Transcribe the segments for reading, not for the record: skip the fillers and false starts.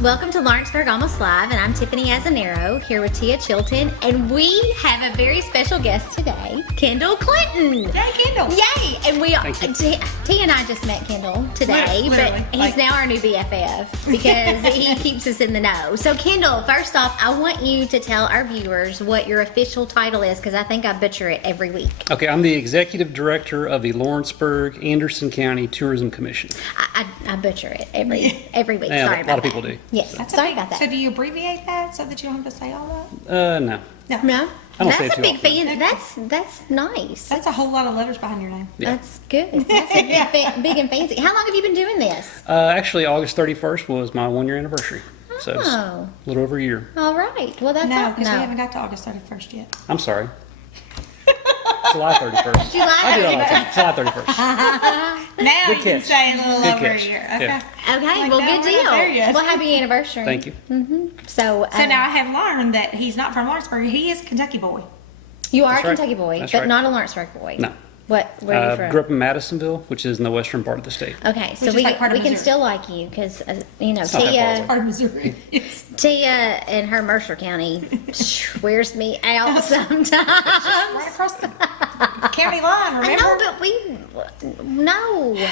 Welcome to Lawrenceburg Almost Live, and I'm Tiffany Azanero here with Tia Chilton, and we have a very special guest today, Kendall Clinton. Yay, Kendall! Yay! And we Tia and I just met Kendall today, but he's now our new BFF because he keeps us in the know. So Kendall, first off, I want you to tell our viewers what your official title is because I think I butcher it every week. Okay, I'm the Executive Director of the Lawrenceburg Anderson County Tourism Commission. I butcher it every week. Yeah, Sorry a about lot of that. people do. Yes, That's sorry okay. about that. So do you abbreviate that so that you don't have to say all that? No. No, I don't say that's it a too big often. fan. That's nice. That's a whole lot of letters behind your name. Yeah. That's good. That's a big and fancy. How long have you been doing this? Actually, August 31st was my 1-year anniversary. So it's a little over a year. All right. Well, that's No, because we haven't got to August 31st yet. I'm sorry. July 31st. I do that all the time. July 31st. Now Good you can catch. say a little Good over catch. a year. Yeah. Okay. Okay. Like, Well, no, good we're not there deal. yet. Well, happy anniversary. Thank you. So now I have learned that he's not from Lawrenceburg. He is a Kentucky boy. you are That's a right. Kentucky boy, That's but right. not a Lawrenceburg boy. No. Where are you from? Grew up in Madisonville, which is in the western part of the state. Okay, so Which is we like part of can Missouri. still like you because you know not that far away. Part of Missouri. Yes. Tia and her Mercer County wears me out sometimes. Right across the county line, I remember? know, but no.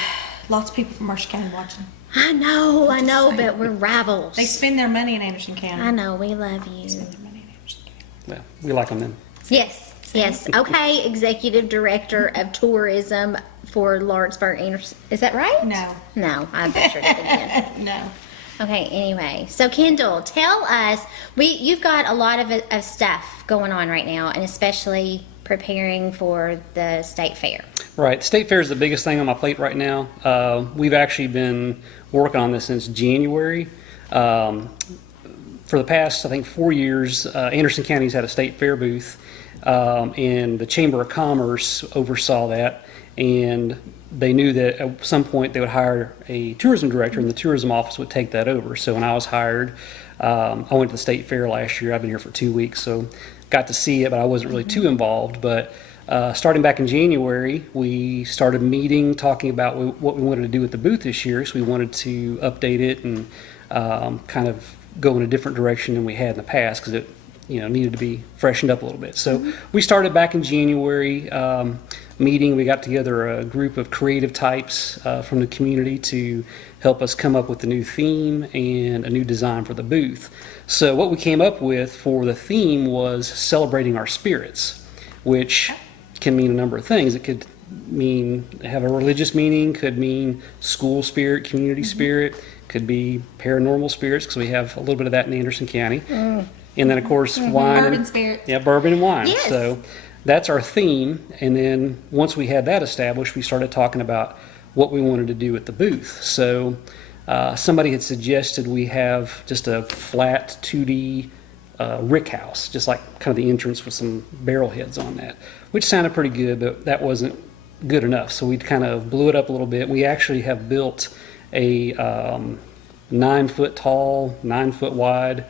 Lots of people from Mercer County watching. I know, saying. but we're rivals. They spend their money in Anderson County. I know, we love you. Spend their money in Anderson County. Yeah, we like them then. Yes. Okay, Executive Director of Tourism for Lawrenceburg Anderson. Is that right? No, I butchered it again. No. Okay, anyway. So, Kendall, tell us, you've got a lot of stuff going on right now, and especially preparing for the state fair. Right. State fair is the biggest thing on my plate right now. We've actually been working on this since January. For the past, I think, 4 years, Anderson County's had a state fair booth, and the Chamber of Commerce oversaw that, and they knew that at some point they would hire a tourism director, and the tourism office would take that over. So when I was hired, I went to the state fair last year. I've been here for 2 weeks, so got to see it, but I wasn't really too involved. But starting back in January, we started meeting, talking about what we wanted to do with the booth this year. So we wanted to update it and kind of go in a different direction than we had in the past because it needed to be freshened up a little bit. So we started back in January meeting. We got together a group of creative types from the community to help us come up with a new theme and a new design for the booth. So what we came up with for the theme was celebrating our spirits, which can mean a number of things. It could mean have a religious meaning, could mean school spirit, community spirit, could be paranormal spirits because we have a little bit of that in Anderson County. And then, of course, wine. Bourbon spirits. Yeah, bourbon and wine. Yes. So that's our theme. And then once we had that established, we started talking about what we wanted to do at the booth. So somebody had suggested we have just a flat 2D rick house, just like kind of the entrance with some barrel heads on that, which sounded pretty good, but that wasn't good enough. So we kind of blew it up a little bit. We actually have built a 9-foot tall, 9-foot wide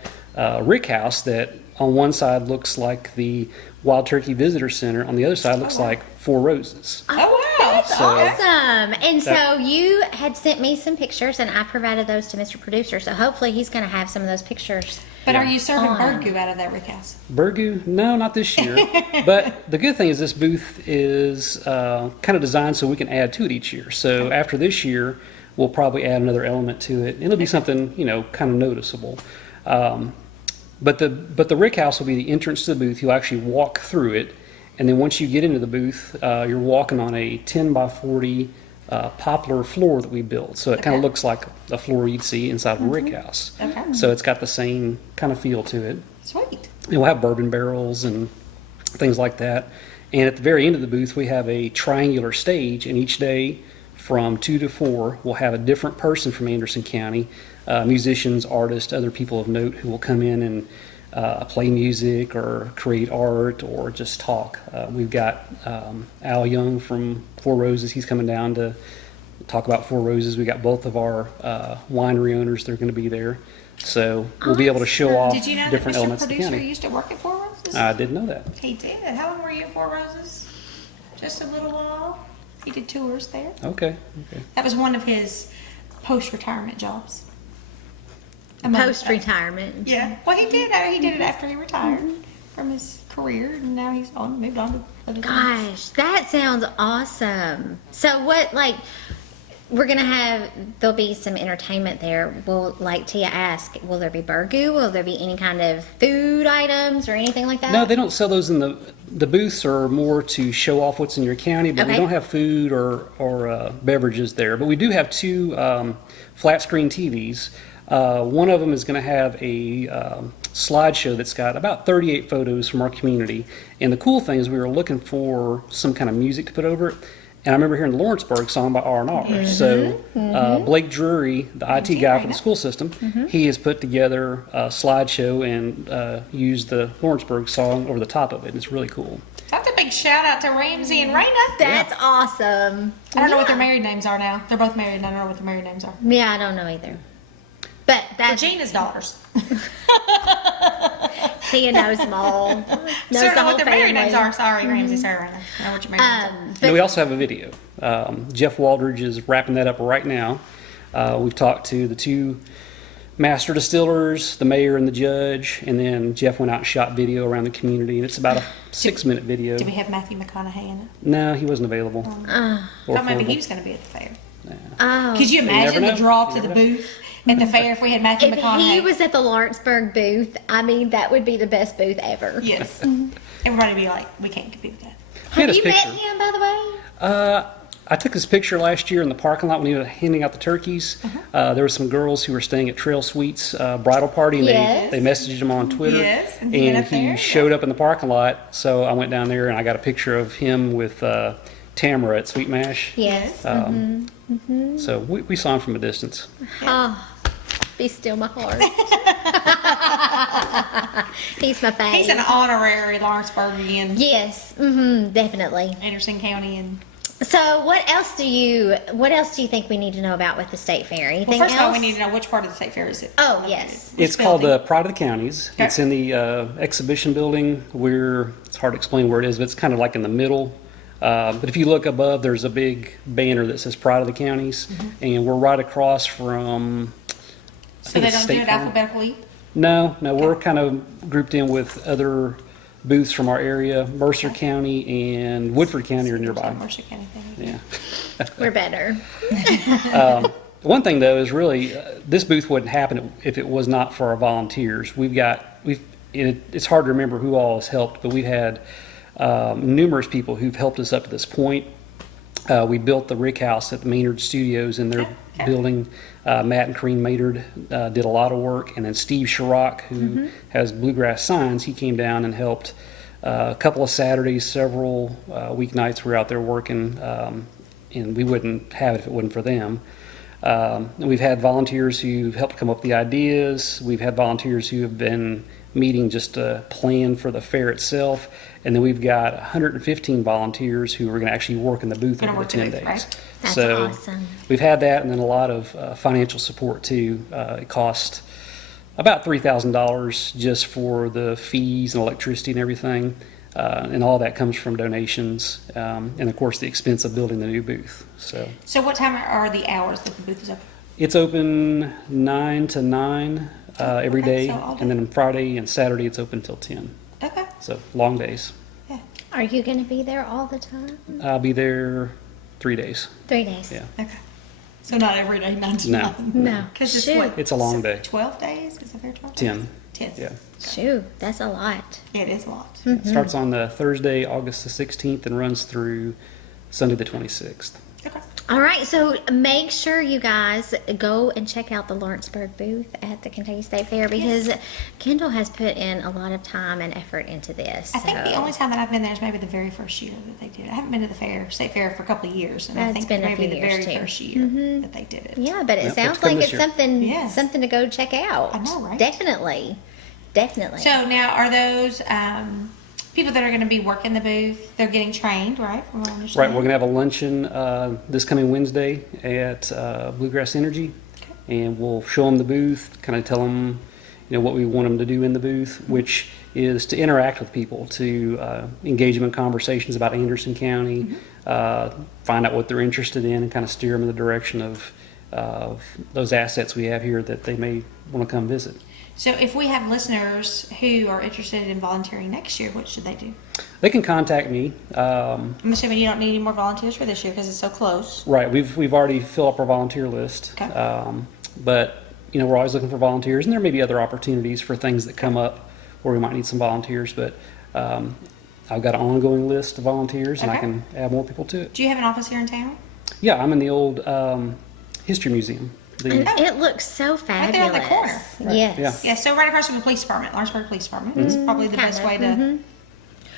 rick house that on one side looks like the Wild Turkey Visitor Center, on the other side looks like Four Roses. Oh, wow. That's So- awesome. And so you had sent me some pictures, and I provided those to Mr. Producer. So hopefully he's going to have some of those pictures. But are you serving On. bird goo out of that rick house? Burgoo? No, not this year. But the good thing is this booth is kind of designed so we can add to it each year. So after this year, we'll probably add another element to it. It'll be something, kind of noticeable. But the rick house will be the entrance to the booth. You'll actually walk through it. And then once you get into the booth, you're walking on a 10 by 40 poplar floor that we built. So it kind of looks like a floor you'd see inside of a rick house. Okay. So it's got the same kind of feel to it. Sweet. And we'll have bourbon barrels and things like that. And at the very end of the booth, we have a triangular stage, and each day from 2 to 4, we'll have a different person from Anderson County, musicians, artists, other people of note who will come in and play music or create art or just talk. We've got Al Young from Four Roses. He's coming down to talk about Four Roses. We got both of our winery owners. They're going to be there. So we'll be able to show off Did you know that different Mr. elements of the Producer county. used to work at Four Roses? I didn't know that. He did. How long were you at Four Roses? Just a little while. He did tours there. Okay. That was one of his post-retirement jobs. Post-retirement. Yeah. Well, he did. He did it after he retired from his career, and now he's moved on to other things. Gosh, that sounds awesome. So what, like, there'll be some entertainment there. Will, like Tia asked, will there be burgoo? Will there be any kind of food items or anything like that? No, they don't sell those in the booths are more to show off what's in your county, but we Okay. don't have food or beverages there. But we do have two flat screen TVs. One of them is going to have a slideshow that's got about 38 photos from our community. And the cool thing is we were looking for some kind of music to put over it. And I remember hearing the Lawrenceburg song by R&R. So Blake Drury, the IT guy for the school system, he has put together a slideshow and used the Lawrenceburg song over the top of it. It's really cool. That's a big shout out to Ramsey and Raina. That's awesome. I don't know what their married names are now. They're both married, and I don't know what their married names are. Yeah, I don't know either. But that's Regina's daughters. Tia knows them all. Knows Sarah, the know whole what their married family. names are. Sorry, Ramsey, Sarah, Raina. I know what your married names But And we also have a video. Jeff Waldridge is wrapping that up right now. We've talked to the two master distillers, the mayor and the judge, and then Jeff went out and shot video around the community. And it's about a 6-minute video. are. Do we have Matthew McConaughey in it? No, he wasn't available. Or Thought maybe affordable. he was going to be at the fair. Oh. Could you imagine never the know. draw You to the never know. booth at the fair if we had Matthew If McConaughey? he was at the Lawrenceburg booth, I mean, that would be the best booth ever. Yes. Everybody would be like, we can't compete with that. He had Have his you met picture. him, by the way? I took his picture last year in the parking lot when he was handing out the turkeys. There were some girls who were staying at Trail Suites bridal party, and Yes. they messaged him on Twitter. Yes, and he went up there. showed up in the parking lot, so I went down there and I got a picture of him with Tamara at Sweet Mash. Yes. So we saw him from a distance. Oh, be still my heart. He's my fave. He's an honorary Lawrenceburgian, Yes, definitely. Anderson County, and So, what else do you think we need to know about with the state fair? Anything well, first else? of all, we need to know which part of the state fair is it. Oh, yes. Which It's called building? Pride of the Counties. Okay. It's in the exhibition building where it's hard to explain where it is, but it's kind of like in the middle. But if you look above, there's a big banner that says Pride of the Counties, and we're right across from. I So think they it's don't do State it Farm. alphabetically? No, we're kind of grouped in with other booths from our area. Mercer County and Woodford County are nearby. Mercer County thing. Yeah. We're better. One thing though is really this booth wouldn't happen if it was not for our volunteers. It's hard to remember who all has helped, but we've had numerous people who've helped us up to this point. We built the Rick House at the Maynard Studios in their Okay. building. Matt and Corrine Maynard did a lot of work, and then Steve Sharrock, who has Bluegrass Signs, he came down and helped a couple of Saturdays, several weeknights. We were out there working, and we wouldn't have it if it wasn't for them. And we've had volunteers who've helped come up with the ideas. We've had volunteers who have been meeting just to plan for the fair itself. And then we've got 115 volunteers who are going to actually work in the booth Gonna over the work the 10 booth, days. right? That's So awesome. we've had that, and then a lot of financial support too. It cost about $3,000 just for the fees and electricity and everything. And all that comes from donations. And of course, the expense of building the new booth. So what time are the hours that the booth is open? It's open 9 to 9 every Okay, day, so all day. and then on Friday and Saturday it's open till 10. Okay. So long days. Yeah. Are you going to be there all the time? I'll be there 3 days. 3 days. Yeah, Okay. So not every day, 9 to No. 9. No. Because it's Shoot. what? it's a long day. 12 days? Is it fair 12 10. days? 10. Yeah. Shoot, that's a lot. It is a lot. It starts on the Thursday, August the 16th, and runs through Sunday the 26th. Okay. All right, so make sure you guys go and check out the Lawrenceburg booth at the Kentucky State Fair because Kendall has put in a lot of time and effort into this. I think the so only time that I've been there is maybe the very first year that they did it. I haven't been to the state fair for a couple of years, and I That's think been a maybe few the years, very too. first year that they did it. Yeah, but it Yep, sounds let's come like this it's year. something Yes. something to go check out. I know, right? Definitely. So now, are those people that are going to be working the booth, they're getting trained, right? From what I Right, understand. we're going to have a luncheon this coming Wednesday at Bluegrass Energy, and we'll show them the booth, kind of tell them, what we want them to do in the booth, which is to interact with people, to engage them in conversations about Anderson County, find out what they're interested in, and kind of steer them in the direction of those assets we have here that they may want to come visit. So if we have listeners who are interested in volunteering next year, what should they do? They can contact me. I'm assuming you don't need any more volunteers for this year because it's so close. Right, we've already filled up our volunteer list. Okay. But we're always looking for volunteers, and there may be other opportunities for things that come up where we might need some volunteers. But I've got an ongoing list of volunteers, and I Okay. can add more people to it. Do you have an office here in town? Yeah, I'm in the old history museum. And it looks so fabulous. Right there on the corner. Yes. Yeah. Yeah, so right across from the police department, Lawrenceburg Police Department. It's probably the best way to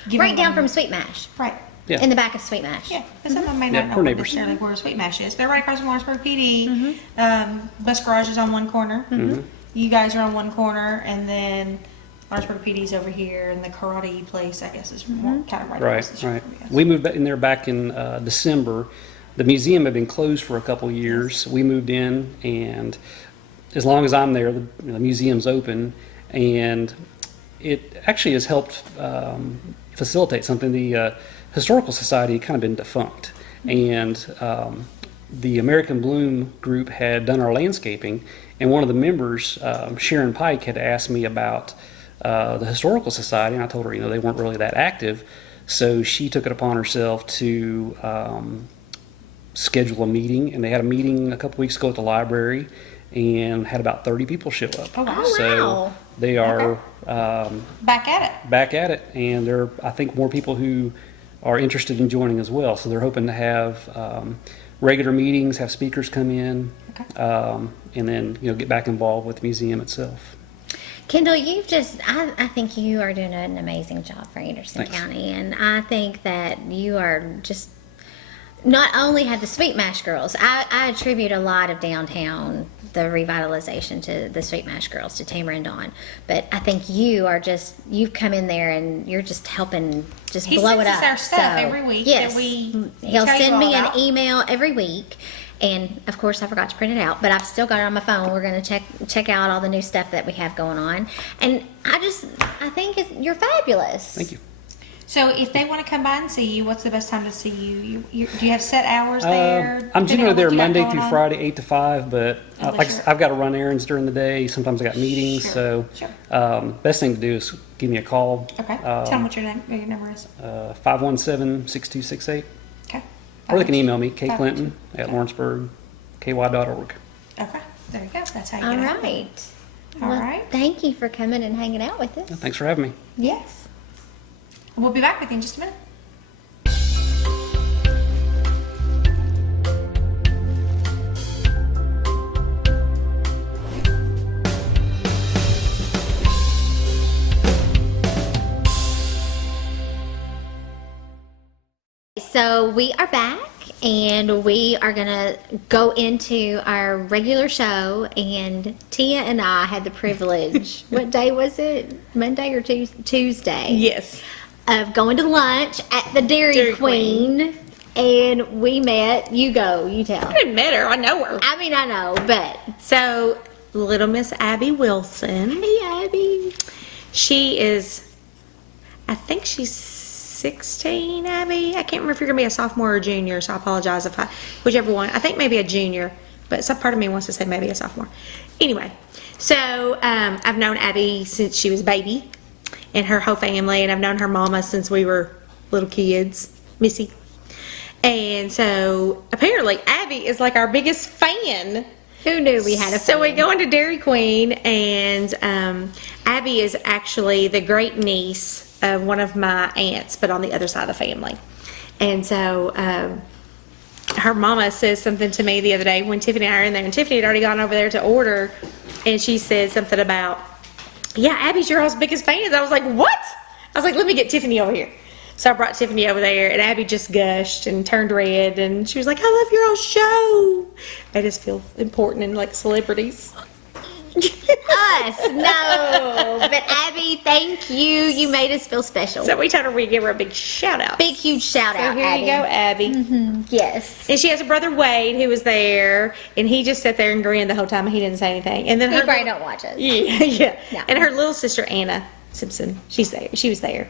give Right them down a- from Sweet Mash. Right. Yeah. In the back of Sweet Mash. Yeah, but some of them may Yeah, not know we're neighbors. necessarily where Sweet Mash is. They're right across from Lawrenceburg PD. Bus garage is on one corner. You guys are on one corner, and then Lawrenceburg PD's over here, and the karate place, I guess, is more kind of right across the street Right. from you guys. We moved in there back in December. The museum had been closed for a couple of years. We moved in, and as long as I'm there, the museum's open, and it actually has helped facilitate something. The Historical Society had kind of been defunct, and the American Bloom group had done our landscaping, and one of the members, Sharon Pike, had asked me about the Historical Society, and I told her, they weren't really that active, so she took it upon herself to schedule a meeting, and they had a meeting a couple weeks ago at the library, and had about 30 people show up. Oh, wow. Oh, So wow. they are Back at it. back at it, and there are, I think, more people who are interested in joining as well. So they're hoping to have regular meetings, have speakers come in, and then get back involved with the museum itself. Kendall, I think you are doing an amazing job for Anderson Thanks. County, and I think that you are just not only have the Sweet Mash Girls. I attribute a lot of downtown, the revitalization, to the Sweet Mash Girls, to Tamara and Dawn, but I think you've come in there and you're just helping just He blow sends it us up. our stuff every week yes, that we he'll tell you send all me an about. email every week. And of course, I forgot to print it out, but I've still got it on my phone. We're going to check out all the new stuff that we have going on, and I think you're fabulous. Thank you. So if they want to come by and see you, what's the best time to see you? Do you have set hours there? I'm depending generally on there what you got Monday going through on? Friday, 8 to 5, but Unless like you're- I've got to run errands during the day. Sometimes I got meetings, Sure, so best thing to do is give me a call. Okay. Tell them what your number is. 517-6268. Okay. Or they can email me, kclinton@lawrenceburgky.org. Okay. There you go. That's how you All get it. right. All Well, right. Thank you for coming and hanging out with us. Thanks for having me. Yes. We'll be back with you in just a minute. So we are back, and we are gonna go into our regular show. And Tia and I had the privilege. What day was it? Monday or Tuesday? Yes. Of going to lunch at the Dairy, Dairy Queen, and we met. You go. You tell. I didn't met her. I know her. I mean, I know, but So, little Miss Abby Wilson. hey, Abby. She is, I think she's 16, Abby. I can't remember if you're going to be a sophomore or a junior, so I apologize if whichever one. I think maybe a junior, but some part of me wants to say maybe a sophomore. Anyway, so I've known Abby since she was a baby and her whole family, and I've known her mama since we were little kids, Missy. And so apparently Abby is like our biggest fan. Who knew we had a So we fan? go into Dairy Queen, and Abby is actually the great niece of one of my aunts, but on the other side of the family. And so her mama says something to me the other day when Tiffany and I are in there, and Tiffany had already gone over there to order, and she said something about, yeah, Abby's your all's biggest fan. I was like, what? I was like, let me get Tiffany over here. So I brought Tiffany over there, and Abby just gushed and turned red, and she was like, I love your old show. I just feel important and like celebrities. Us, no. But Abby, thank you. You made us feel special. So we told her we'd give her a big shout out. Big, huge shout So out, here Abby. you go, Abby. Yes. And she has a brother Wade who was there, and he just sat there and grinned the whole time, and he didn't say anything. And then He her probably don't watch it. yeah, yeah. No. And her little sister Anna Simpson, she's there. She was there,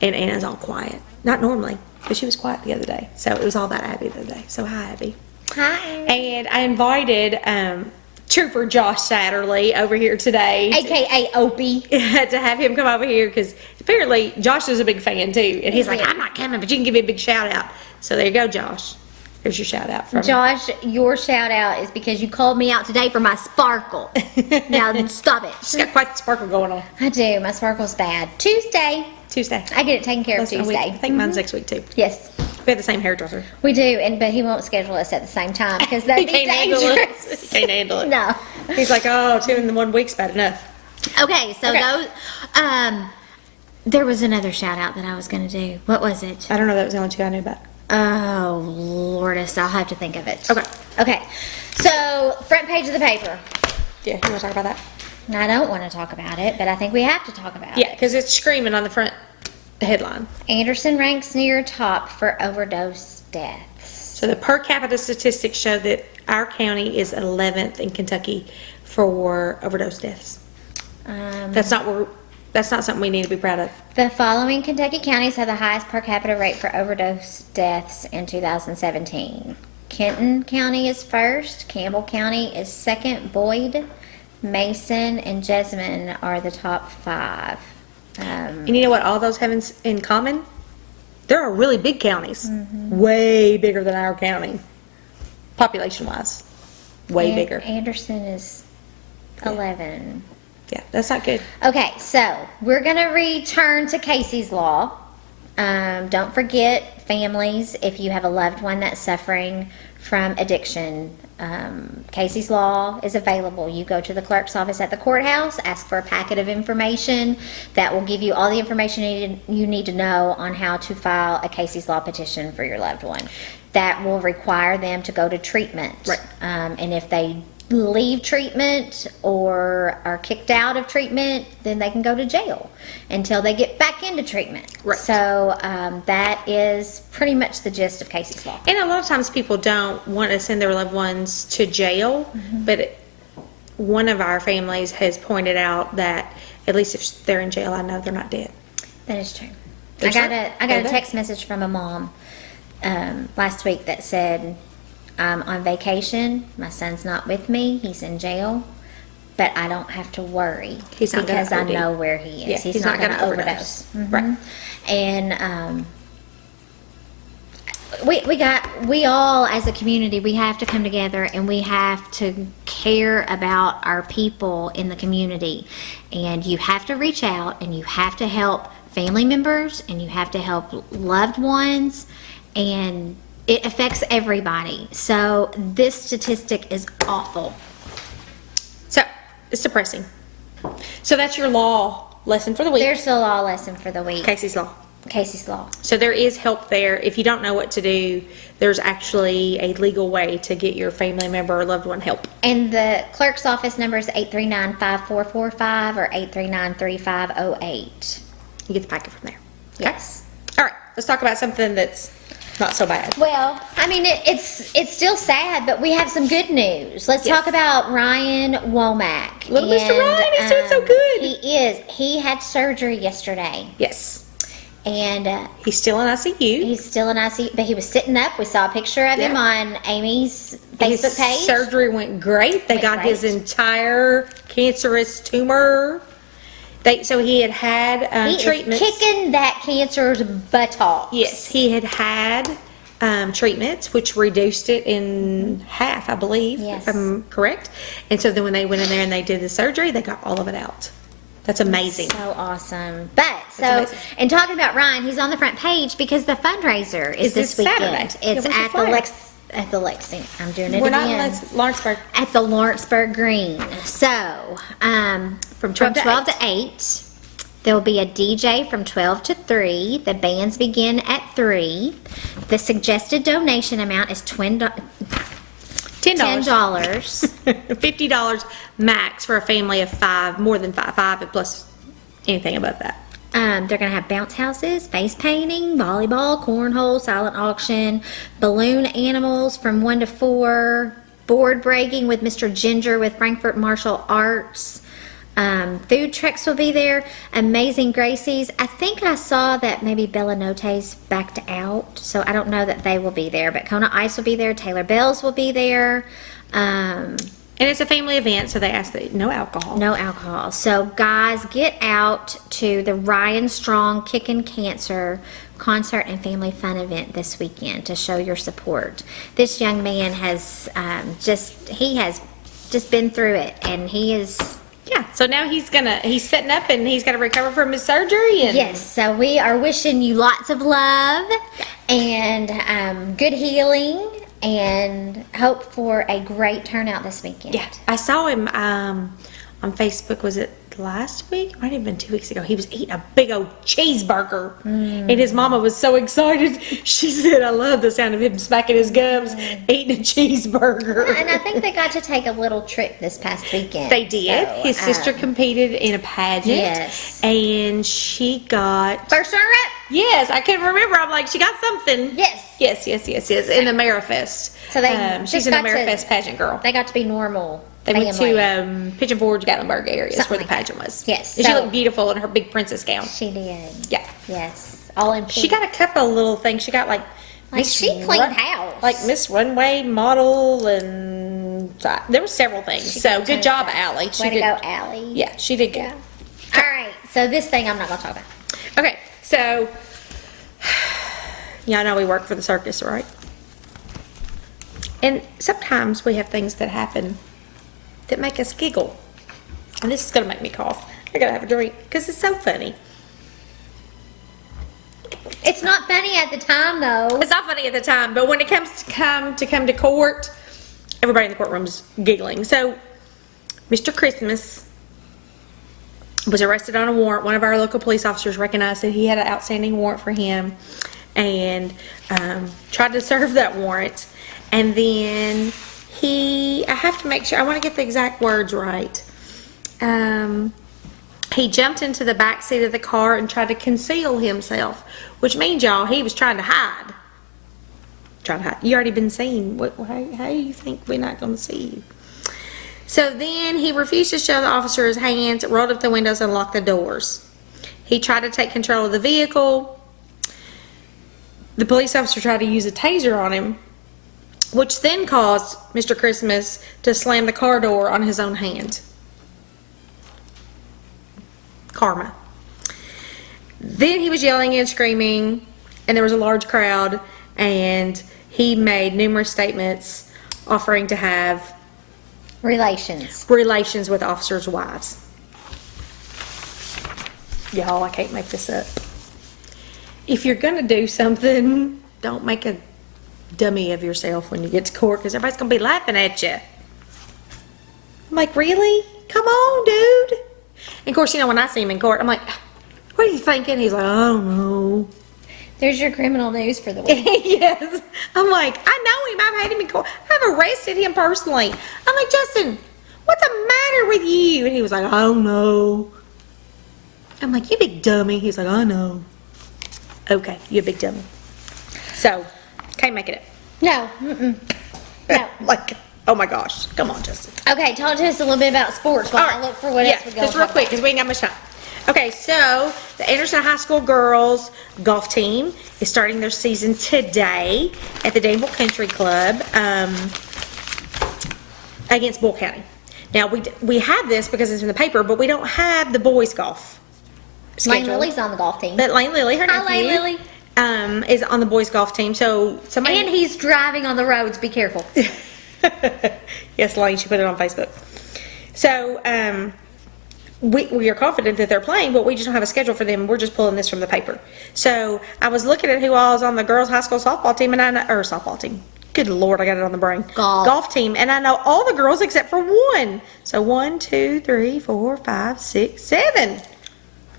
and Anna's all quiet. Not normally, but she was quiet the other day. So it was all about Abby the other day. So hi, Abby. Hi. And I invited Trooper Josh Satterley over here today. AKA Opie. To have him come over here because apparently Josh is a big fan too, and he's like, Yeah. "I'm not coming, but you can give me a big shout out." So there you go, Josh. Here's your shout out from Josh, your shout out is because you called me out today for my sparkle. Now stop it. She's got quite the sparkle going on. I do. My sparkle's bad. Tuesday. Tuesday. I get it taken care of Less than a week. Tuesday. I think mine's next week too. Yes. We have the same hairdresser. We do, but he won't schedule us at the same time because that'd He be can't handle it. dangerous. He can't handle it. No. He's like, "Oh, 2 in the 1 week's bad enough." Okay, so Okay. those. There was another shout out that I was going to do. What was it? I don't know. That was the only 2 I knew about. Oh, Lourdes, I'll have to think of it. Okay. Okay. So, front page of the paper. Yeah, you want to talk about that? I don't want to talk about it, but I think we have to talk about Yeah, it. because it's screaming on the front headline. Anderson ranks near top for overdose deaths. So the per capita statistics show that our county is 11th in Kentucky for overdose deaths. That's not something we need to be proud of. The following Kentucky counties have the highest per capita rate for overdose deaths in 2017. Kenton County is first, Campbell County is second, Boyd, Mason, and Jessamine are the top 5. And you know what all those have in common? There are really big counties, way bigger than our county, population-wise, way bigger. Anderson is 11. Yeah, that's not good. Okay, so we're going to return to Casey's Law. Don't forget, families, if you have a loved one that's suffering from addiction, Casey's Law is available. You go to the clerk's office at the courthouse, ask for a packet of information that will give you all the information you need to know on how to file a Casey's Law petition for your loved one. That will require them to go to treatment. Right. And if they leave treatment or are kicked out of treatment, then they can go to jail until they get back into treatment. Right. So that is pretty much the gist of Casey's Law. And a lot of times people don't want to send their loved ones to jail, but one of our families has pointed out that at least if they're in jail, I know they're not dead. That is true. They're I got sure. a They're text message from a mom last week that said, "I'm on vacation. My son's not with me. He's in jail, but I don't have to worry He's not gonna because I OD. know where he is. Yeah, he's not going to overdose." Right. And we all as a community, we have to come together and we have to care about our people in the community. And you have to reach out and you have to help family members and you have to help loved ones, and it affects everybody. So this statistic is awful. So it's depressing. So that's your law lesson for the week. There's the law lesson for the week. Casey's Law. Casey's Law. So there is help there. If you don't know what to do, there's actually a legal way to get your family member or loved one help. And the clerk's office number is 839-5445 or 839-3508. You get the packet from there. Yes. All right, let's talk about something that's not so bad. Well, I mean, it's still sad, but we have some good news. Let's Yes. talk about Ryan Womack. Little Mr. Ryan, he's doing so good. He is. He had surgery yesterday, Yes. and He's still in ICU. he's still in ICU, but he was sitting up. We saw a picture of him Yeah. on Amy's Facebook His page. surgery went great. They Went got his great. entire cancerous tumor. So he had He treatments. is kicking that cancer's buttocks. Yes, he had treatments, which reduced it in half, I believe, Yes. if I'm correct. And so then when they went in there and they did the surgery, they got all of it out. That's amazing. So awesome. But, so, amazing. and talking about Ryan, he's on the front page because the fundraiser is Is this this weekend. Saturday. It's Yeah, where's your at flyer? at the Lexington. I'm doing it We're again. not in Lawrenceburg. At the Lawrenceburg Green. So, from 12 to 12 to 8, there will be a DJ from 12 to 3. The bands begin at 3. The suggested donation amount is $10. $10. $50 max for a family of 5, more than 5 plus anything above that. They're going to have bounce houses, face painting, volleyball, cornhole, silent auction, balloon animals from 1 to 4, board breaking with Mr. Ginger with Frankfurt Martial Arts. Food trucks will be there. Amazing Gracie's. I think I saw that maybe Bella Note's backed out, so I don't know that they will be there. But Kona Ice will be there. Taylor Bells will be there. And it's a family event, so they ask that no alcohol. No alcohol. So, guys, get out to the Ryan Strong Kickin' Cancer concert and family fun event this weekend to show your support. This young man has just been through it, and he is. Yeah, so now he's setting up and he's got to recover from his surgery. And Yes, so we are wishing you lots of love and good healing and hope for a great turnout this weekend. Yeah, I saw him on Facebook. Was it last week? It might have been 2 weeks ago. He was eating a big old cheeseburger, and his mama was so excited. She said, "I love the sound of him smacking his gums, eating a cheeseburger." And I think they got to take a little trip this past weekend. They did. So, His sister competed in a pageant. Yes. And she got. First runner-up? Yes, I couldn't remember. I'm like, she got something. Yes. Yes. In the Marifest. So they she's just in the got to- Marifest pageant girl. They got to be normal. They went family. to Pigeon Forge, Gatlinburg areas Something where the like that. pageant was. Yes, And she so- looked beautiful in her big princess gown. She did. Yeah. Yes. All in pink. She got a couple of little things. She got like Miss she cleaned house. like Miss Runway model, and there were several things. She So got good to- job, Allie. She Way to did. go, Allie. Yeah, she did good. Yeah. All right. So this thing I'm not going to talk about. Okay, so y'all know we work for the circus, right? And sometimes we have things that happen that make us giggle. And this is going to make me cough. I got to have a drink because it's so funny. It's not funny at the time, though. It's not funny at the time, but when it comes to come to court, everybody in the courtroom's giggling. So, Mr. Christmas was arrested on a warrant. One of our local police officers recognized that he had an outstanding warrant for him and tried to serve that warrant. And then I have to make sure, I want to get the exact words right. He jumped into the back seat of the car and tried to conceal himself, which means, y'all, he was trying to hide. You already been seen. How do you think we're not going to see you? So then he refused to show the officer his hands, rolled up the windows, and locked the doors. He tried to take control of the vehicle. The police officer tried to use a taser on him, which then caused Mr. Christmas to slam the car door on his own hand. Karma. Then he was yelling and screaming, and there was a large crowd, and he made numerous statements offering to have Relations. with officers' wives. Y'all, I can't make this up. If you're going to do something, don't make a dummy of yourself when you get to court, because everybody's going to be laughing at you. I'm like, really? Come on, dude. And of course, when I see him in court, I'm like, what are you thinking? He's like, I don't know. There's your criminal news for the week. Yes. I'm like, I know him. I've had him in court. I've arrested him personally. I'm like, Justin, what's the matter with you? And he was like, I don't know. I'm like, you big dummy. He's like, I know. Okay, you a big dummy. So, can't make it up. No. Mm-mm. No. Like, oh my gosh. Come on, Justin. Okay, talk to us a little bit about sports while I look for what else we're going just real quick, because we ain't got much time. Okay, so the Anderson High School girls golf team is starting their season today at the Danville Country Club against Bull County. Now, we have this because it's in the paper, but we don't have the boys golf Lane schedule. Lily's on the golf team. But Lane Lily, her Hi, nephew, Lane Lily. is on the boys golf team. So somebody. And he's driving on the roads. Be careful. Yes, Lane, she put it on Facebook. So, we are confident that they're playing, but we just don't have a schedule for them. We're just pulling this from the paper. So, I was looking at who all is on the girls' high school softball team, softball team. Good Lord, I got it on the brain. Golf team, and I know all the girls except for one. So, 1, 2, 3, 4, 5, 6, 7.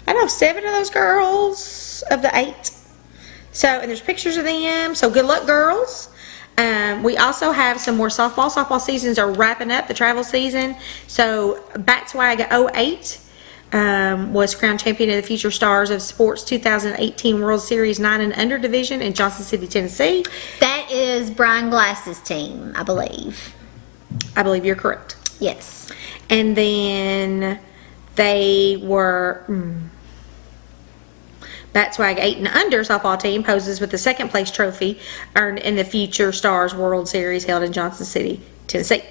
I know 7 of those girls of the 8. So, and there's pictures of them. So, good luck, girls. We also have some more softball. Softball seasons are wrapping up, the travel season. So Batswag 08 was crowned champion of the Future Stars of Sports 2018 World Series 9 and Under Division in Johnson City, Tennessee. That is Brian Glass's team, I believe. I believe you're correct. Yes. And then they were Batswag 8 and Under softball team poses with the second place trophy earned in the Future Stars World Series held in Johnson City, Tennessee.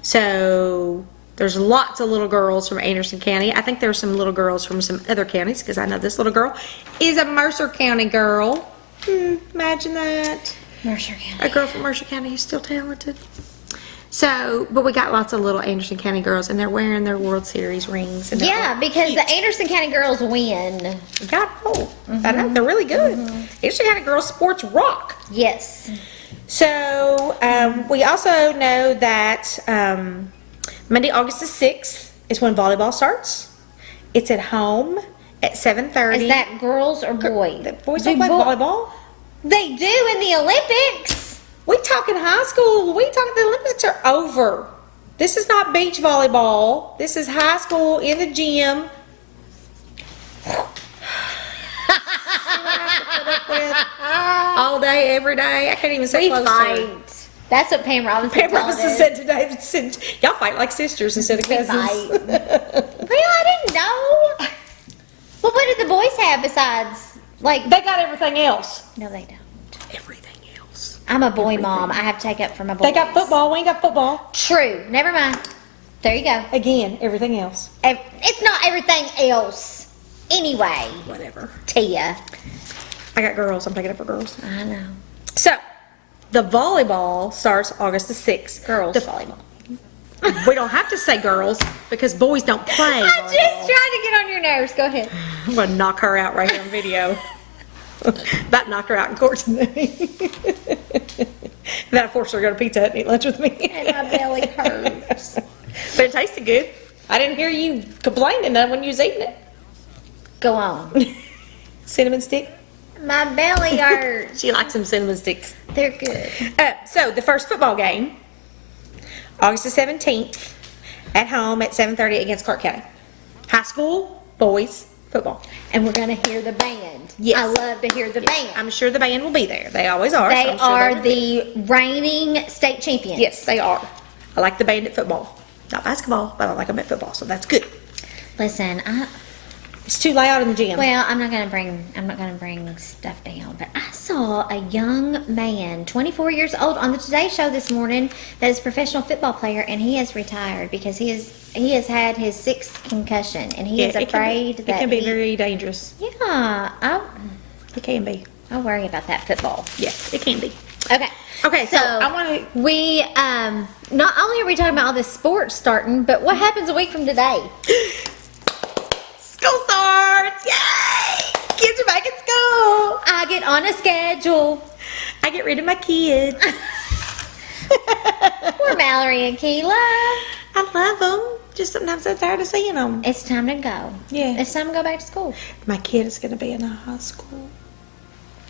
So there's lots of little girls from Anderson County. I think there's some little girls from some other counties because I know this little girl is a Mercer County girl. Imagine that. Mercer County. A girl from Mercer County who's still talented. So, but we got lots of little Anderson County girls, and they're wearing their World Series rings. And Yeah, because the Anderson County girls win. God, I know, they're really good. Anderson County girls sports rock. Yes. So, we also know that Monday, August the 6th is when volleyball starts. It's at home at 7:30. Is that girls or boys? The boys don't play volleyball? They do in the Olympics. We talking high school. We talking the Olympics are over. This is not beach volleyball. This is high school in the gym. All day, every day. I can't even say We close fight. That's what Pam Robinson Pam told Robinson us. said today. She said, y'all fight like sisters instead of We cousins. fight. Well, I didn't know. Well, what did the boys have besides, like... They got everything else. No, they don't. Everything else. I'm a boy mom. I have to take up for my boys. They got football. We ain't got football. True. Never mind. There you go. Again, everything else. It's not everything else. Anyway, Whatever. Tia. I got girls. I'm taking it for girls. I know. So, the volleyball starts August the 6th. Girls The- volleyball. We don't have to say girls because boys don't play. I'm just trying to get on your nerves. Go ahead. I'm going to knock her out right here on video. About knocked her out in court today. Then I forced her to go to Pizza Hut and eat lunch with me. And my belly hurts. But it tasted good. I didn't hear you complaining none when you was eating it. Go on. Cinnamon stick. My belly hurts. She likes some cinnamon sticks. They're good. So the first football game, August the 17th, at home at 7:30 against Clark County. High school, boys, football. And we're going to hear the band. Yes. I love to hear the band. I'm sure the band will be there. They always are. They so I'm sure are will be. the reigning state champions. Yes, they are. I like the band at football. Not basketball, but I like them at football, so that's good. Listen, It's too loud in the gym. well, I'm not gonna bring stuff down, but I saw a young man, 24 years old, on the Today Show this morning that is a professional football player, and he has retired because he has had his 6th concussion, and he is afraid it that can be very dangerous. yeah, It can be. I'll worry about that football. Yes, it can be. Okay. Okay, so I want to. We not only are we talking about all this sports starting, but what happens a week from today? School starts! Yay! Kids are back at school. I get on a schedule. I get rid of my kids. Poor Mallory and Keela. I love them. Just sometimes I'm tired of seeing them. It's time to go. Yeah. It's time to go back to school. My kid is going to be in a high school.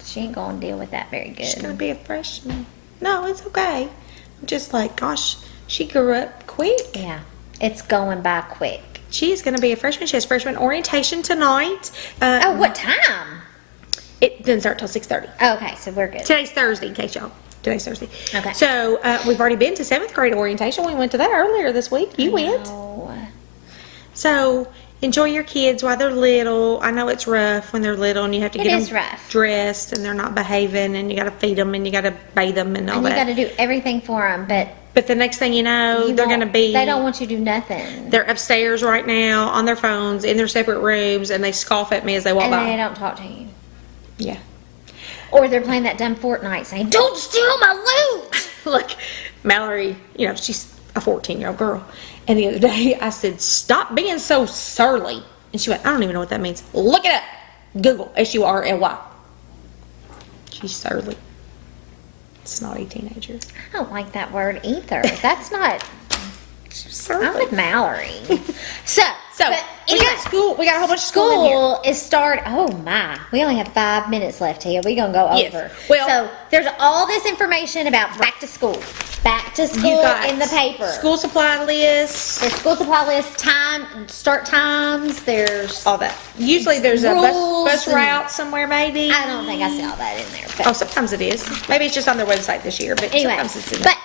She ain't gonna deal with that very She's going to good. be a freshman. No, it's okay. I'm just like, gosh, she grew up quick. Yeah, it's going by quick. She is going to be a freshman. She has freshman orientation tonight. Oh, what time? It doesn't start till 6:30. Okay, so we're good. Today's Thursday, in case y'all. Today's Thursday. Okay. So we've already been to 7th grade orientation. We went to that earlier this week. You went. Oh, So enjoy your kids while they're little. I know it's rough when they're little and you have to It get is them rough. dressed and they're not behaving and you got to feed them and you got to bathe them and all and you that. got to do everything for them, but But the next thing you know, you they're won't- going to be. They don't want you to do nothing. They're upstairs right now on their phones in their separate rooms and they scoff at me as they walk And by. they don't talk to you. Yeah. Or they're playing that dumb Fortnite saying, "Don't steal my loot!" Look, Mallory, you know, she's a 14-year-old girl. And the other day I said, stop being so surly. And she went, I don't even know what that means. Look it up. Google, S-U-R-L-Y. She's surly. Snotty teenager. I don't like that word either. That's not. She's surly. I'm with Mallory. So So, but we anyway, got school. We got a whole bunch of school in here. school is oh my, we only have 5 minutes left here. We're gonna go Yes. over. Well- so there's all this information about back to school You got in the paper. School supply list, There's school supply list, start times. There's all that. Usually there's a Rules bus and- route somewhere, maybe. I don't think I see all that in there. But Oh, sometimes it is. Maybe it's just on their website this year, but anyway, sometimes it's in there. but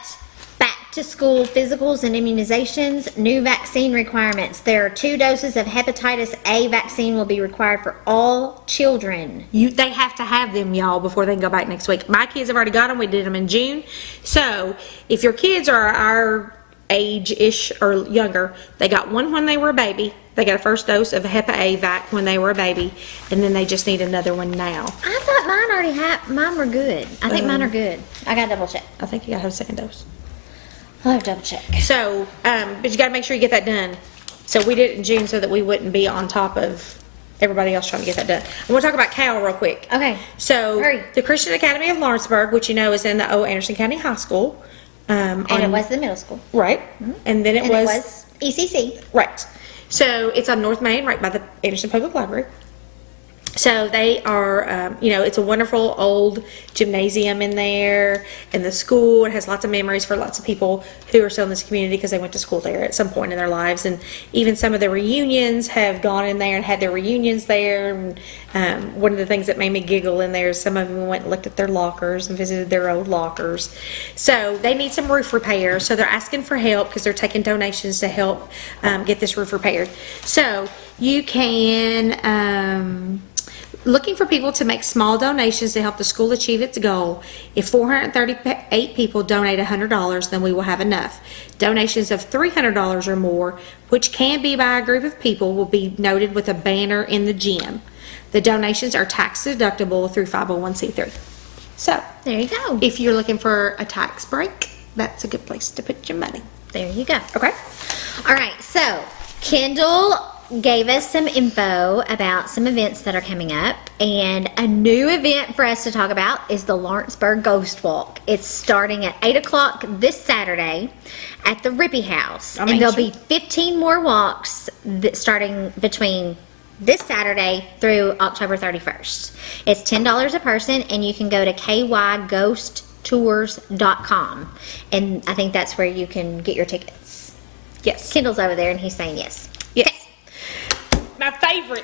back to school physicals and immunizations, new vaccine requirements. There are 2 doses of hepatitis A vaccine will be required for all children. They have to have them, y'all, before they can go back next week. My kids have already got them. We did them in June. So if your kids are our age-ish or younger, they got one when they were a baby. They got a first dose of Hepa A vac when they were a baby, and then they just need another one now. I thought mine already mine were good. I think mine are good. I gotta double check. I think you gotta have a second dose. I'll have to double check. So, but you gotta make sure you get that done. So we did it in June so that we wouldn't be on top of everybody else trying to get that done. I want to talk about Cal real quick. Okay. So, Hurry. the Christian Academy of Lawrenceburg, which you know is in the old Anderson County High School. And it was the middle school. Right. And then And it was ECC. Right. So it's on North Main, right by the Anderson Public Library. So they are, it's a wonderful old gymnasium in there, and the school. It has lots of memories for lots of people who are still in this community because they went to school there at some point in their lives. And even some of the reunions have gone in there and had their reunions there. And one of the things that made me giggle in there is some of them went and looked at their lockers and visited their old lockers. So they need some roof repair. So they're asking for help because they're taking donations to help get this roof repaired. So you can. Looking for people to make small donations to help the school achieve its goal. If 438 people donate $100, then we will have enough. Donations of $300 or more, which can be by a group of people, will be noted with a banner in the gym. The donations are tax deductible through 501c3. So, There you go. if you're looking for a tax break, that's a good place to put your money. There you go. Okay? All right, so Kendall gave us some info about some events that are coming up, and a new event for us to talk about is the Lawrenceburg Ghost Walk. It's starting at 8 o'clock this Saturday at the Rippey House, On and Main there'll Street. be 15 more walks starting between this Saturday through October 31st. It's $10 a person, and you can go to kyghosttours.com, and I think that's where you can get your tickets. Yes. Kendall's over there, and he's saying yes. Yes. My favorite.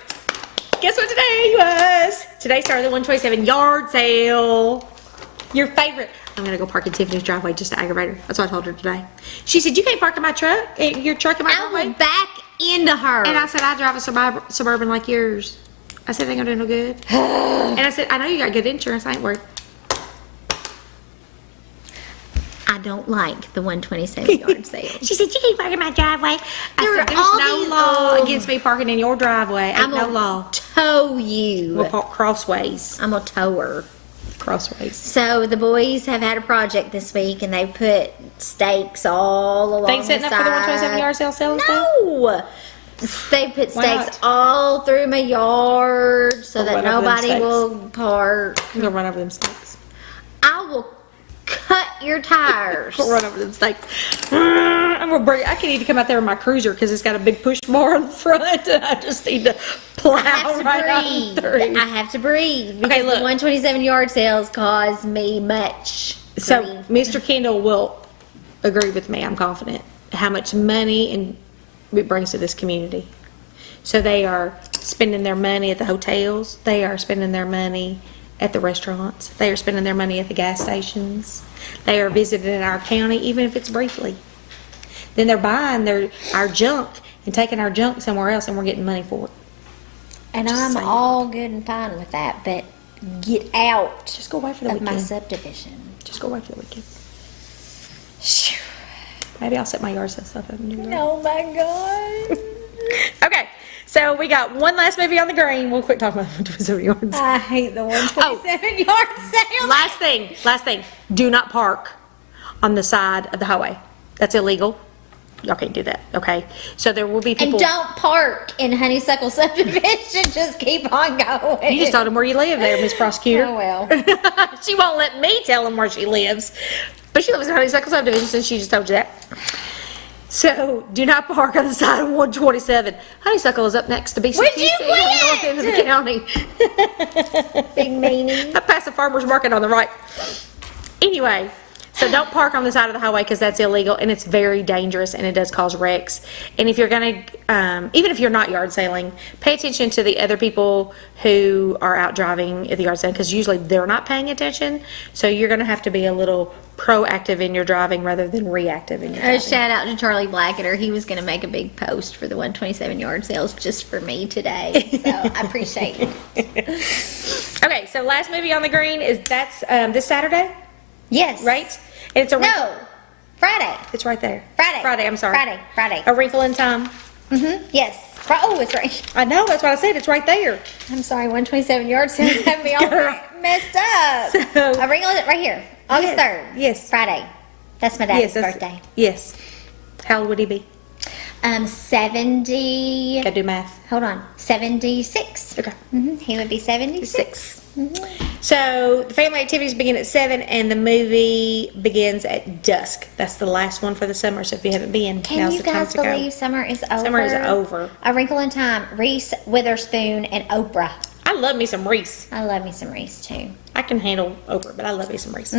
Guess what today was? Today started the 127 yard sale. Your favorite. I'm gonna go park in Tiffany's driveway just to aggravate her. That's what I told her today. She said, "You can't park in my truck. Your truck in my I driveway." will back into her. And I said, "I drive a suburban like yours." I said, "They ain't gonna do no good." And I said, "I know you got good insurance. I ain't worried." I don't like the 127 yard sale. She said, "You can't park in my driveway." There I are said, all "There's these no law little- against me parking in your driveway. Ain't I'm no law. gonna tow you. We'll park crossways." I'm gonna tow her. Crossways. So the boys have had a project this week, and they put stakes all along Things setting the up for the side. 127 yard sale selling stuff? No. They put Why stakes not? all through my yard so Or that run over them nobody stakes. will park. I'm gonna run over them stakes. I will cut your tires. I'll run over them stakes. I'm gonna bring. I can need to come out there with my cruiser because it's got a big push bar on the front. And I just need to plow I have to right on breathe. through. I have to breathe because Okay, the look. 127 yard sales cause me much. So grief. Mr. Kendall will agree with me. I'm confident how much money and it brings to this community. So they are spending their money at the hotels. They are spending their money at the restaurants. They are spending their money at the gas stations. They are visiting our county, even if it's briefly. Then they're buying our junk and taking our junk somewhere else, and we're getting money for it. And Just I'm saying. all good and fine with that, but get out Just go away for the of my weekend. subdivision. Just go away for the weekend. Maybe I'll set my yard sale stuff up and do that. Oh my god. Okay, so we got one last movie on the green. We'll quit talking about 127 yards. I hate the 127 yard sale. Last thing. Do not park on the side of the highway. That's illegal. Y'all can't do that, okay? So there will be And people. don't park in Honeysuckle subdivision. Just keep on going. You just told them where you live there, Miss Prosecutor. Oh well. She won't let me tell them where she lives. But she lives in Honeysuckle subdivision, so she just told you that. So do not park on the side of 127. Honeysuckle is up next to BCTC Would you on the north end of the county. Big meanie. I passed the farmer's market on the right. Anyway, so don't park on the side of the highway because that's illegal and it's very dangerous and it does cause wrecks. And if you're going to, even if you're not yard sailing, pay attention to the other people who are out driving at the yard sale because usually they're not paying attention. So you're going to have to be a little proactive in your driving rather than reactive in your driving. Shout out to Charlie Blacketer. He was going to make a big post for the 127 yard sales just for me today. So I appreciate it. Okay, so last movie on the green is that's this Saturday, Yes. right? And it's a No. Friday. It's right there. Friday. Friday. I'm sorry. Friday. A Wrinkle in Time. Yes. Oh, it's right. I know. That's what I said. It's right there. I'm sorry. 127 yard sales have me all Girl. messed up. So- I wrinkled it right here. August Yes. 3rd. Yes. Friday. That's my dad's that's- birthday. Yes. How old would he be? 70. Gotta do math. Hold on. 76. Okay. He would be 76. So the family activities begin at 7 and the movie begins at dusk. That's the last one for the summer. So if you haven't been, Can now's you the time guys to go. believe summer is over? Summer is over. A Wrinkle in Time, Reese Witherspoon, and Oprah. I love me some Reese. I love me some Reese too. I can handle Oprah, but I love me some Reese.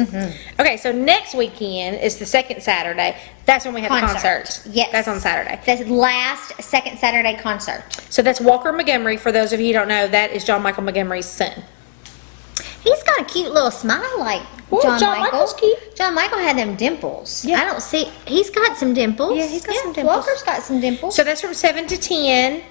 Okay, so next weekend is the second Saturday. That's when we have the concert. Yes. That's on Saturday. The last second Saturday concert. So that's Walker Montgomery. For those of you who don't know, that is John Michael Montgomery's son. He's got a cute little smile like Well, John John Michael. Michael's cute. John Michael had them dimples. Yeah. I don't see. He's got some dimples. Yeah, he's got some dimples. Walker's got some dimples. So that's from 7 to 10.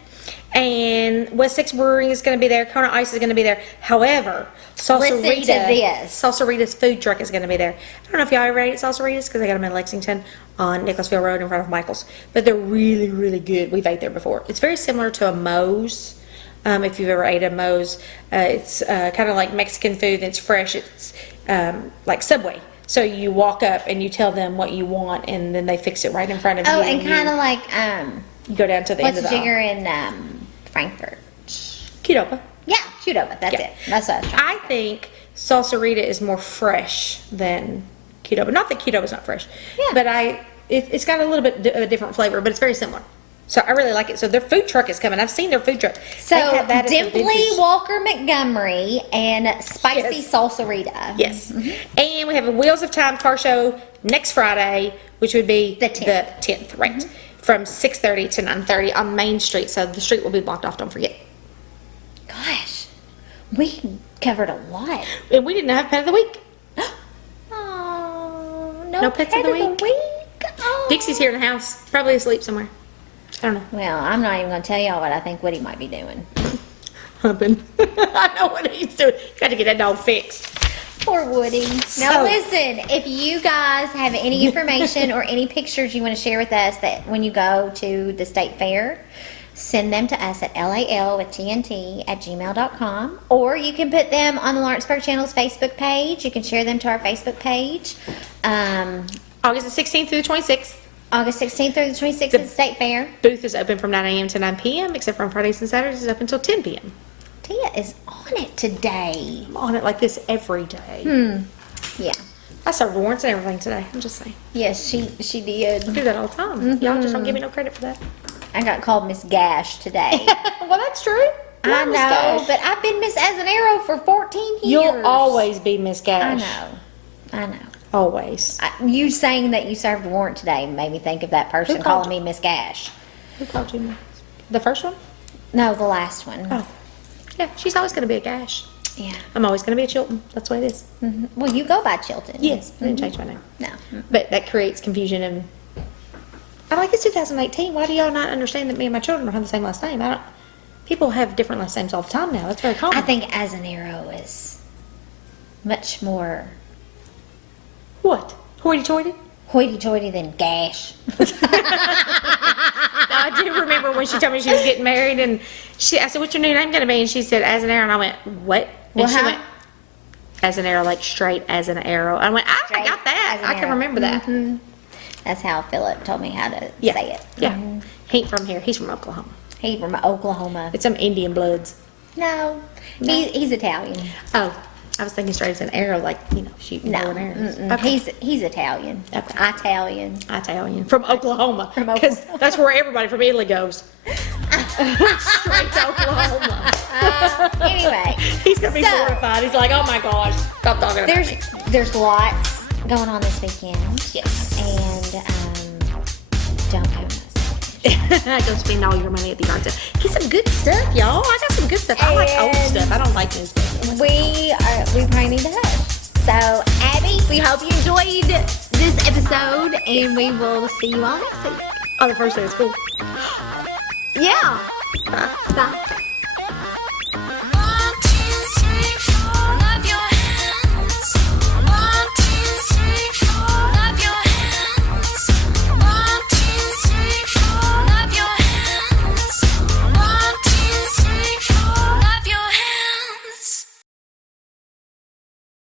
And West 6 Brewing is going to be there. Kona Ice is going to be there. However, Salsa Listen to Rita, this. Salsa Rita's food truck is going to be there. I don't know if y'all ever ate at Salsa Rita's because they got them in Lexington on Nicholasville Road in front of Michael's. But they're really, really good. We've ate there before. It's very similar to a Moe's. If you've ever ate a Moe's, it's kind of like Mexican food that's fresh. It's like Subway. So you walk up and you tell them what you want, and then they fix it right in front of you. Oh, and kind of like you go down to the what's end the of the jigger in Frankfurt? Qdoba. Yeah, Qdoba. That's Yeah. it. That's what I was trying. I think Salsa Rita is more fresh than Qdoba. Not that Qdoba is not fresh, Yeah. but it's got a little bit of a different flavor, but it's very similar. So I really like it. So their food truck is coming. I've seen their food truck. So They have that at the Dimply vintage. Walker Montgomery and Spicy Yes. Salsa Rita. Yes. And we have a Wheels of Time car show next Friday, which would be The 10th. 10th, right? From 6:30 to 9:30 on Main Street. So the street will be blocked off, don't forget. Gosh, we covered a lot. And we didn't have Pet of the Week. Oh, no, No pets of the week? Oh. Dixie's here in the house, probably asleep somewhere. I don't know. Well, I'm not even going to tell y'all what I think Woody might be doing. Humping. I know what he's doing. Got to get that dog fixed. Poor Woody. Now So- listen, if you guys have any information or any pictures you want to share with us that when you go to the state fair, send them to us at lalwithtnt@gmail.com, or you can put them on the Lawrenceburg Channel's Facebook page. You can share them to our Facebook page. August the 16th through the 26th. August 16th through the 26th at the state fair. Booth is open from 9 a.m. to 9 p.m., except for on Fridays and Saturdays it's up until 10 p.m. Tia is on it today. I'm on it like this every day. Yeah. I served warrants and everything today. I'm just saying. Yes, she I did. do that all the time. Y'all just don't give me no credit for that. I got called Miss Gash today. Well, that's true. I know, but I've been Miss as an Arrow for 14 years. You'll always be Miss I Gash. know. I know. Always. You saying that you served a warrant today made me think of that person Who called calling me Miss Gash. Who called you Miss? The first one? No, the last one. Oh. Yeah, she's always going to be a Gash. Yeah. I'm always going to be a Chilton. That's the way it is. Well, you go by Chilton. Yes, I didn't change my name. No. But that creates confusion and I'm like, it's 2018. Why do y'all not understand that me and my children have the same last name? People have different last names all the time now. That's very common. I think as an Arrow is much more What? Hoity-toity? hoity-toity than Gash. I do remember when she told me she was getting married and I said, what's your new name going to be? And she said, as an arrow. And I went, what? And Well, she how- went, as an arrow, like straight as an arrow. I went, I Straight got that. as an I can arrow. remember that. That's how Philip told me how to Yeah. say it. Yeah. He ain't from here. He's from Oklahoma. He from Oklahoma. It's some Indian bloods. No, he's Italian. Oh, I was thinking straight as an arrow, like, shooting No, bow and arrows. he's Italian. Okay. Italian. Italian. From Oklahoma. From Because Oklahoma. that's where everybody from Italy goes. Straight to Oklahoma. Anyway, He's going to be So- mortified. He's like, oh my gosh, stop talking about me. there's lots going on this weekend. Yes. And don't go nuts. Don't spend all your money at the yard sale. Get some good stuff, y'all. I got some good stuff. I like old And- stuff. I don't like new stuff. We probably need to hush. So, Abby, we hope you enjoyed this episode, and we will see you all next week. On the first day of school. Yeah. Bye. Bye.